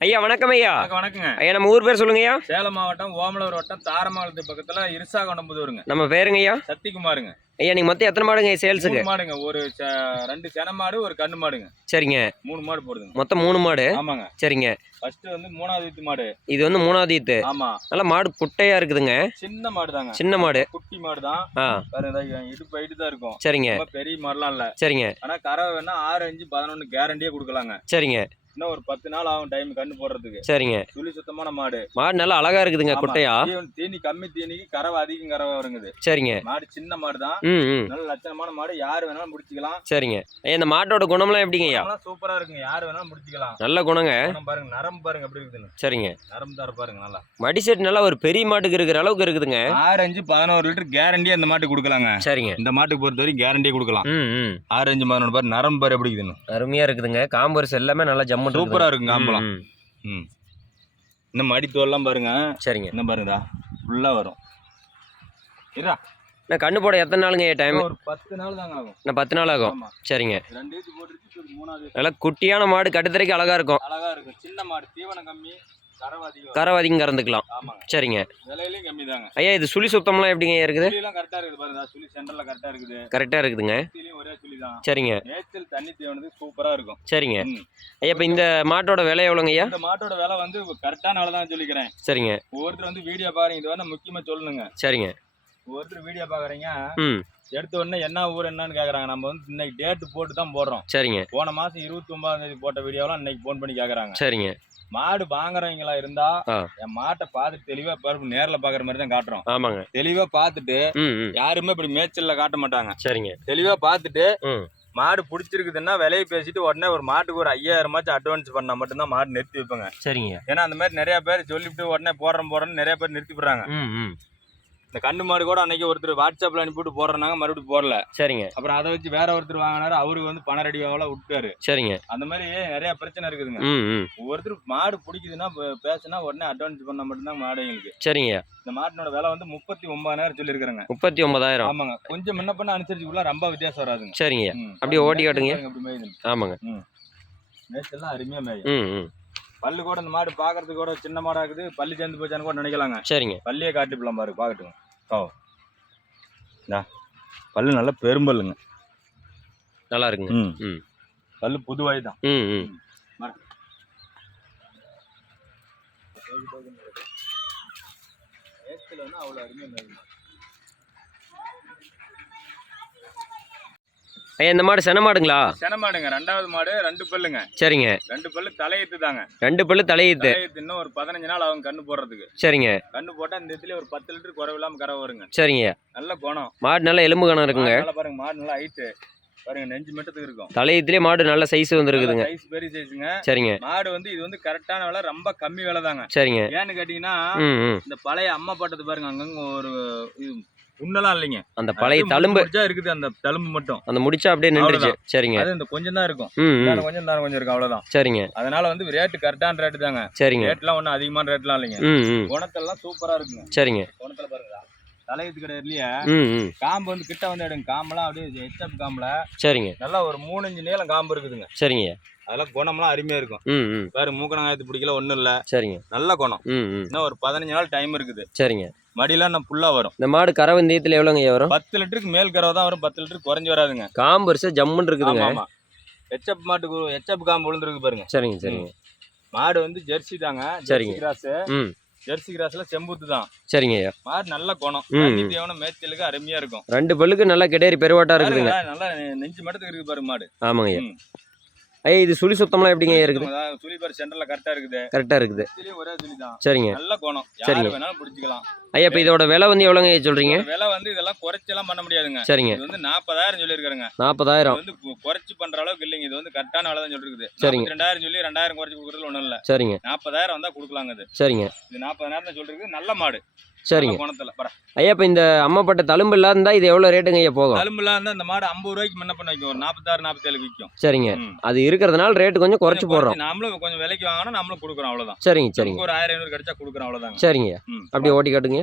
ஐயா வணக்கம் ஐயா. வணக்கங்க ஐயா நம்ம ஊர் பேர் சொல்லுங்க ஐயா. சேலம் மாவட்டம் ஓமலூர் வட்டம் தாரமங்கலத்து பக்கத்துல இருசாகொண்டம்புதூருங்க. நம்ம பேருங்க ஐயா சத்திக்குமாருங்க. ஐயா நீங்க மொத்தம் எத்தனை மாடுங்க சேல்ஸுக்கு? 3 மாடுங்க. ஒரு 2 சென மாடு, ஒரு கண்ணு மாடுங்க. சரிங்க. 3 மாடு போடுதுங்க. மொத்தம் 3 மாடு. ஆமாங்க. சரிங்க. ஃபர்ஸ்ட் வந்து 3வது ஈத்து மாடு. இது வந்து 3வது ஈத்து. ஆமா. நல்ல மாடு குட்டையா இருக்குதுங்க. சின்ன மாடு தாங்க. சின்ன மாடு. குட்டி மாடு தான். பாருங்க இடுப்பு ஹைட் தான் இருக்கும். சரிங்க. ரொம்ப பெரிய மாடுலாம் இல்ல. சரிங்க. ஆனா கறவை வேணா 6 5 11 கேரண்டியே கொடுக்கலாங்க. சரிங்க. இன்னும் ஒரு 10 நாள் ஆகும் டைம் கண்ணு போடுறதுக்கு. சரிங்க. துளி சுத்தமான மாடு. மாடு நல்லா அழகா இருக்குதுங்க குட்டையா. தீனி கம்மி தீனிக்கு கறவை அதிகம் கறவை வருங்குது. சரிங்க. மாடு சின்ன மாடு தான். நல்ல லட்சணமான மாடு. யாரு வேணாலும் முடிச்சுக்கலாம். சரிங்க. ஐயா இந்த மாட்டோட குணம்லாம் எப்படிங்க ஐயா? சூப்பரா இருக்குங்க. யாரு வேணாலும் முடிச்சுக்கலாம். நல்ல குணங்க. பாருங்க நரம்பு பாருங்க எப்படி இருக்குதுன்னு. சரிங்க. நரம்பு தர பாருங்க நல்லா. மடி செட் நல்லா ஒரு பெரிய மாட்டுக்கு இருக்கிற அளவுக்கு இருக்குதுங்க. 6 5 11 லிட்டர் கேரண்டியா இந்த மாட்டுக்கு கொடுக்கலாங்க. சரிங்க. இந்த மாட்டுக்கு பொறுத்த வரைக்கும் கேரண்டியா கொடுக்கலாம். 6 5 11 பாரு நரம்பு பாரு எப்படி இருக்குதுன்னு. அருமையா இருக்குதுங்க. காம்பர்ஸ் எல்லாமே நல்லா ஜம்மு சூப்பரா இருக்குங்க. இந்த மடி தோல்லாம் பாருங்க. சரிங்க. என்ன பாருங்கடா ஃபுல்லா வரும். இரா நான் கண்ணு போட எத்தனை நாளுங்க டைம்? ஒரு 10 நாள் தாங்க ஆகும். நான் 10 நாள் ஆகும். சரிங்க. 2 ஈத்து போட்டுருச்சு. ஒரு 3வது நல்லா குட்டியான மாடு கட்டுத்தரைக்கு அழகா இருக்கும். அழகா இருக்கும். சின்ன மாடு தீவனம் கம்மி கறவாதிக்கும் கறந்துக்கலாம். சரிங்க. விலையிலயும் கம்மி தாங்க. ஐயா இது சுழி சுத்தம்லாம் எப்படிங்க இருக்குது? சுழிலாம் கரெக்டா இருக்குது பாருங்க. சுழி சென்டர்ல கரெக்டா இருக்குது. கரெக்டா இருக்குதுங்க. ஒரே சுழி தான். சரிங்க. நேச்சல் தண்ணி தீவனது சூப்பரா இருக்கும். சரிங்க. ஐயா இப்ப இந்த மாட்டோட விலை எவ்வளவுங்க ஐயா? இந்த மாட்டோட விலை வந்து கரெக்டான விலை தான் சொல்லிக்கிறேன். சரிங்க. ஒவ்வொருத்தர் வந்து வீடியோ பாருங்க. இது வந்து முக்கியமா சொல்லணுங்க. சரிங்க. ஒவ்வொருத்தர் வீடியோ பாக்குறீங்க. எடுத்த உடனே என்ன ஊர் என்னன்னு கேக்குறாங்க. நம்ம வந்து இன்னைக்கு டேட் போட்டு தான் போடுறோம். சரிங்க. போன மாசம் 29ஆம் தேதி போட்ட வீடியோலாம் இன்னைக்கு போன் பண்ணி கேக்குறாங்க. சரிங்க. மாடு வாங்குறவங்களா இருந்தா என் மாட்டை பார்த்துட்டு தெளிவா பாரு. நேர்ல பாக்குற மாதிரி தான் காட்டுறோம். ஆமாங்க. தெளிவா பார்த்துட்டு யாருமே இப்படி மேய்ச்சல்ல காட்ட மாட்டாங்க. சரிங்க. தெளிவா பார்த்துட்டு மாடு பிடிச்சிருக்குதுன்னா விலையை பேசிட்டு உடனே ஒரு மாட்டுக்கு ஒரு 5000 அட்வான்ஸ் பண்ணா மட்டும்தான் மாடு நிறுத்தி வைப்பாங்க. சரிங்க. ஏன்னா அந்த மாதிரி நிறைய பேர் சொல்லிவிட்டு உடனே போடுறோன்னு நிறைய பேர் நிறுத்தி போடுறாங்க. இந்த கண்ணு மாடு கூட அன்னைக்கு ஒருத்தர் வாட்ஸ்அப்ல அனுப்பிட்டு போடுறாங்க. மறுபடியும் போடல. சரிங்க. அப்புறம் அதை வச்சு வேற ஒருத்தர் வாங்கினாரு. அவருக்கு வந்து பண ரெடியாவெல்லாம் விட்டாரு. சரிங்க. அந்த மாதிரி நிறைய பிரச்சனை இருக்குதுங்க. ஒவ்வொருத்தர் மாடு பிடிக்குதுன்னா பேசினா உடனே அட்வான்ஸ் பண்ண மட்டும்தான் மாடு எங்களுக்கு. சரிங்க. இந்த மாட்டினோட விலை வந்து 39,000 சொல்லியிருக்காங்க. 39,000. ஆமாங்க. கொஞ்சம் முன்ன பண்ண அனுசரிச்சுக்குள்ள ரொம்ப வித்தியாசம் வராதுங்க. சரிங்க. அப்படியே ஓட்டி காட்டுங்க. ஆமாங்க. மேய்ச்சல்லாம் அருமையா மேயும். பல்லு கூட இந்த மாடு பாக்குறதுக்கு கூட சின்ன மாடா இருக்குது. பல்லு சேர்ந்து போச்சான்னு கூட நினைக்கலாங்க. சரிங்க. பல்லியே காட்டிப்பலாம் பாரு பாக்கட்டும். பல்லு நல்லா பெரும்பல்லுங்க. நல்லா இருக்குங்க. பல்லு புதுவாய் தான். அவ்வளவு அருமையா. ஐயா இந்த மாடு சென மாடுங்களா? சென மாடுங்க. 2வது மாடு 2 பல்லுங்க. சரிங்க. 2 பல்லு தலையீத்து தாங்க. 2 பல்லு தலையீத்து. இன்னும் ஒரு 15 நாள் ஆகும் கண்ணு போடுறதுக்கு. சரிங்க. கண்ணு போட்டா இந்த இடத்துல ஒரு 10 லிட்டர் குறைவில்லாம கறவை வருங்க. சரிங்க. நல்ல குணம். மாடு நல்ல எலும்பு கணம் இருக்குங்க. நல்லா பாருங்க. மாடு நல்லா ஹைட் பாருங்க. நெஞ்சு மட்டுத்துக்கு இருக்கும். தலையீத்துலயே மாடு நல்ல சைஸ் வந்துருக்குதுங்க. சைஸ் பெரிய சைஸ்ங்க. சரிங்க. மாடு வந்து இது வந்து கரெக்டான விலை. ரொம்ப கம்மி விலை தாங்க. சரிங்க. ஏன்னு கேட்டீங்கன்னா இந்த பழைய அம்மா பட்டது பாருங்க. அங்கங்க ஒரு புண்ணெல்லாம் இல்லைங்க. அந்த பழைய தழும்பு இருக்குது. அந்த தழும்பு மட்டும் அந்த முடிச்சா அப்படியே நின்றுச்சு. சரிங்க. அது இந்த கொஞ்சம் தான் இருக்கும். கொஞ்சம் இருக்கும் அவ்வளவுதான். சரிங்க. அதனால வந்து ரேட் கரெக்டான ரேட் தாங்க. சரிங்க. ரேட்லாம் ஒன்றும் அதிகமான ரேட்லாம் இல்லைங்க. குணத்தெல்லாம் சூப்பரா இருக்குங்க. சரிங்க. குணத்துல பாருங்க. தலையத்து கிடையாதுலயே காம்பு வந்து கிட்ட வந்து எடுங்க. காம்பெல்லாம் அப்படியே ஹெச்எப் காம்புல. சரிங்க. நல்லா ஒரு 3 இன்ச் நீளம் காம்பு இருக்குதுங்க. சரிங்க. அதெல்லாம் குணம்லாம் அருமையா இருக்கும். வேற மூக்கணங்காயத்து பிடிக்கல ஒண்ணும் இல்ல. சரிங்க. நல்ல குணம். இன்னும் ஒரு 15 நாள் டைம் இருக்குது. சரிங்க. மடியெல்லாம் நம்ம ஃபுல்லா வரும். இந்த மாடு கறவை இந்த எவ்வளோங்க வரும்? 10 லிட்டருக்கு மேல் கறவை தான் வரும். 10 லிட்டருக்கு குறைஞ்சி வராதுங்க. காம்பு வருஷ ஜம்முன்னு இருக்குதுங்க. ஆமா. ஹெச்எப் மாட்டுக்கு ஹெச்எப் காம்பு விழுந்துருக்கு பாருங்க. சரிங்க. சரிங்க. மாடு வந்து ஜெர்சி தாங்க. Jersey cross. ஜெர்சி கிராஸ்ல செம்பூத்து தான். சரிங்க. மாடு நல்ல குணம். தீவனம் மேய்ச்சலுக்கு அருமையா இருக்கும். 2 பல்லுக்கு நல்லா கெடேரி பெருவாட்டா இருக்குதுங்க. நல்லா நெஞ்சு மட்டத்துக்கு இருக்கு பாருங்க மாடு. ஆமாங்க. ஐயா இது சுழி சுத்தம்லாம் எப்படிங்க இருக்குது? சுழி பாரு சென்டர்ல கரெக்டா இருக்குது. கரெக்டா இருக்குது. ஒரே சுழி தான். சரிங்க. நல்ல குணம். யாரு வேணாலும் பிடிச்சிக்கலாம். ஐயா இப்ப இதோட விலை வந்து எவ்வளவுங்க சொல்றீங்க? விலை வந்து இதெல்லாம் குறைச்செல்லாம் பண்ண முடியாதுங்க. சரிங்க. இது வந்து 40,000 சொல்லியிருக்காங்க. 40,000 வந்து குறைச்சு பண்ற அளவுக்கு இல்லைங்க. இது வந்து கரெக்டான அளவு தான் சொல்லிருக்குது. சரிங்க. 2,000 சொல்லி 2,000 குறைச்சு கொடுக்கறதுல ஒண்ணும் இல்ல. சரிங்க. 40,000 வந்தா கொடுக்கலாங்க இது. சரிங்க. இது 40,000 தான் சொல்லிருக்கு. நல்ல மாடு. சரிங்க. குணத்துல பாரு. ஐயா இப்ப இந்த அம்மாப்பட்ட தழும்பு இல்லாம இருந்தா இது எவ்வளவு ரேட்டுங்க ஐயா போகும்? தழும்பு இல்லாம இருந்தா இந்த மாடு 50 ரூபாய்க்கு முன்ன பண்ண வைக்கும். ஒரு 46 47 விற்கும். சரிங்க. அது இருக்கிறதுனால ரேட் கொஞ்சம் குறைச்சு போடுறோம். நாமளும் கொஞ்சம் விலைக்கு வாங்கினா நாமளும் கொடுக்குறோம் அவ்வளவுதான். சரிங்க. சரிங்க. ஒரு 1000 500 கிடைச்சா கொடுக்குறோம் அவ்வளவுதான். சரிங்க. அப்படியே ஓட்டி காட்டுங்க.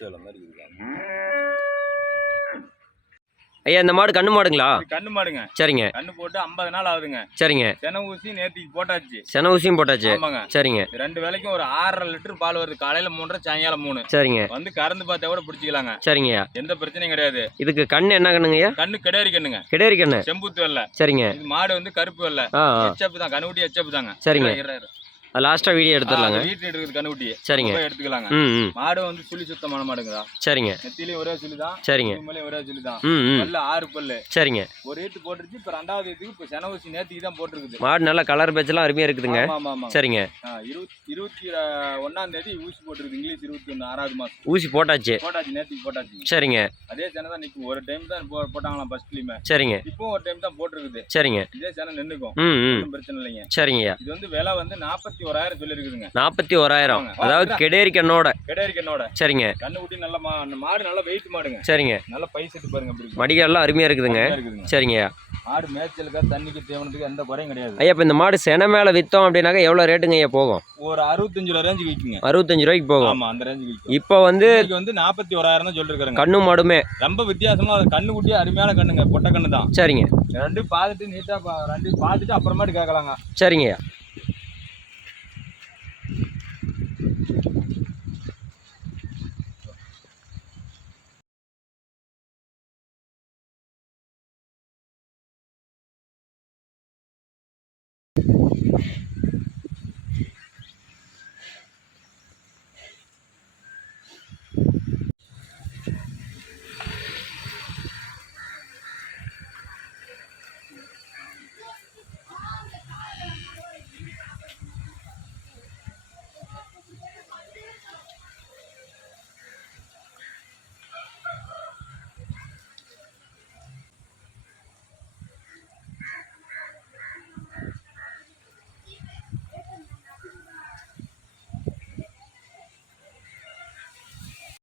சேல மாதிரி இருக்காங்க. ஐயா இந்த மாடு கண்ணு மாடுங்களா? கண்ணு மாடுங்க. சரிங்க. கண்ணு போட்டு 50 நாள் ஆகுதுங்க. சரிங்க. சென ஊசி நேத்திக்கு போட்டாச்சு. சென ஊசியும் போட்டாச்சு. ஆமாங்க. சரிங்க. 2 வேளைக்கும் ஒரு 6.5 லிட்டர் பால் வருது. காலையில 3 சாயங்காலம் 3. சரிங்க. வந்து கறந்து பார்த்தா கூட பிடிச்சிக்கலாங்க. சரிங்கய்யா. எந்த பிரச்சனையும் கிடையாது. இதுக்கு கண்ணு என்ன கண்ணுங்கய்யா? கண்ணு கிடேரி கண்ணுங்க. கிடேரி கண்ணு. செம்புத்து வெள்ளை. சரிங்க. இது மாடு வந்து கருப்பு வெள்ளை. எச்எப் தான், கண்ணுக்குட்டி எச்எப் தாங்க. சரிங்க. லாஸ்டா வீடியோ எடுத்துடலாங்க. வீட்டுல எடுக்கிறது கண்ணுக்குட்டி. சரிங்க. எடுத்துக்கலாங்க. மாடு வந்து சுழி சுத்தமான மாடுங்கதா. சரிங்க. நெத்திலையும் ஒரே சுழி தான். சரிங்க. மேலே ஒரே சுழி தான். பல்லு 6 பல்லு. சரிங்க. ஒரு ஈத்து போட்டுருச்சு. இப்ப 2வது ஈத்துக்கு இப்ப சென ஊசி நேத்திக்கு தான் போட்டுருக்குது. மாடு நல்ல கலர் பேச்செல்லாம் அருமையா இருக்குதுங்க. சரிங்க. 21ஆம் தேதி ஊசி போட்டுருக்கு. இங்கிலீஷ் 21 6வது மாசம். ஊசி போட்டாச்சு. நேத்திக்கு போட்டாச்சு. சரிங்க. அதே சென தான் நிக்கும். ஒரு டைம் தான் போட்டாங்களாம் ஃபர்ஸ்ட்லயுமே. சரிங்க. இப்போ ஒரு டைம் தான் போட்டுருக்குது. சரிங்க. இதே சென நின்னுக்கும். பிரச்சனை இல்லைங்க. சரிங்கய்யா. இது வந்து விலை வந்து 41,000 சொல்லி இருக்குதுங்க. 41,000. அதாவது கெடேரி கண்ணோட. கெடேரி கண்ணோட. சரிங்க. கண்ணு குட்டி நல்ல மாடு நல்ல வெயிட் மாடுங்க. சரிங்க. நல்ல பை செட்டு பாருங்க அப்படி. மடிகால்லாம் அருமையா இருக்குதுங்க. சரிங்கய்யா. மாடு மேய்ச்சலுக்கு தண்ணிக்கு தேவனத்துக்கு எந்த குறையும் கிடையாது. ஐயா இப்போ இந்த மாடு சென மேல வித்தோம் அப்படின்னாக்க எவ்வளவு ரேட்டுங்க ஐயா போகும்? ஒரு 65 ரூபா ரேஞ்சுக்கு விக்குங்க. 65 ரூபாய்க்கு போகும். ஆமா அந்த ரேஞ்சுக்கு விக்கும். இப்போ வந்து 41,000 தான் சொல்லிருக்காங்க. கண்ணு மாடுமே ரொம்ப வித்தியாசமா கண்ணு குட்டி அருமையான கண்ணுங்க. பொட்டை கண்ணு தான். சரிங்க. ரெண்டு பார்த்துட்டு நீட்டா ரெண்டு பார்த்துட்டு அப்புறமாட்டு கேட்கலாங்க. சரிங்கய்யா.